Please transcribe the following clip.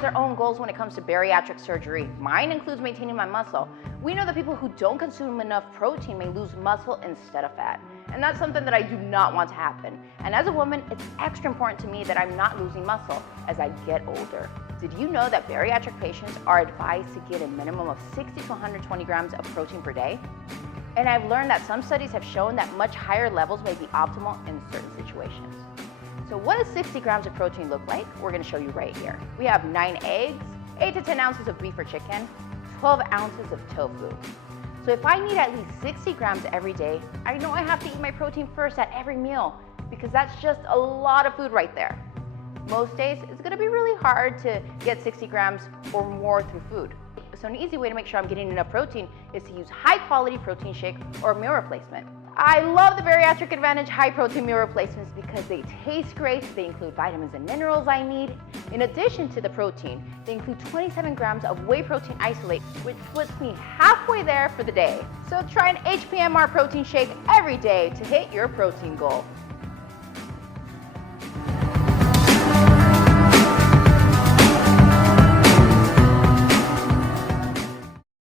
has their own goals when it comes to bariatric surgery. Mine includes maintaining my muscle. We know that people who don't consume enough protein may lose muscle instead of fat. And that's something that I do not want to happen. And as a woman, it's extra important to me that I'm not losing muscle as I get older. Did you know that bariatric patients are advised to get a minimum of 60 to 120 grams of protein per day? And I've learned that some studies have shown that much higher levels may be optimal in certain situations. So what does 60 grams of protein look like? We're going to show you right here. We have 9 eggs, 8 to 10 ounces of beef or chicken, 12 ounces of tofu. So if I need at least 60 grams every day, I know I have to eat my protein first at every meal because that's just a lot of food right there. Most days, it's going to be really hard to get 60 grams or more through food. So an easy way to make sure I'm getting enough protein is to use high-quality protein shake or meal replacement. I love the Bariatric Advantage high-protein meal replacements because they taste great, they include vitamins and minerals I need. In addition to the protein, they include 27 grams of whey protein isolate, which puts me halfway there for the day. So try an HPMR protein shake every day to hit your protein goal.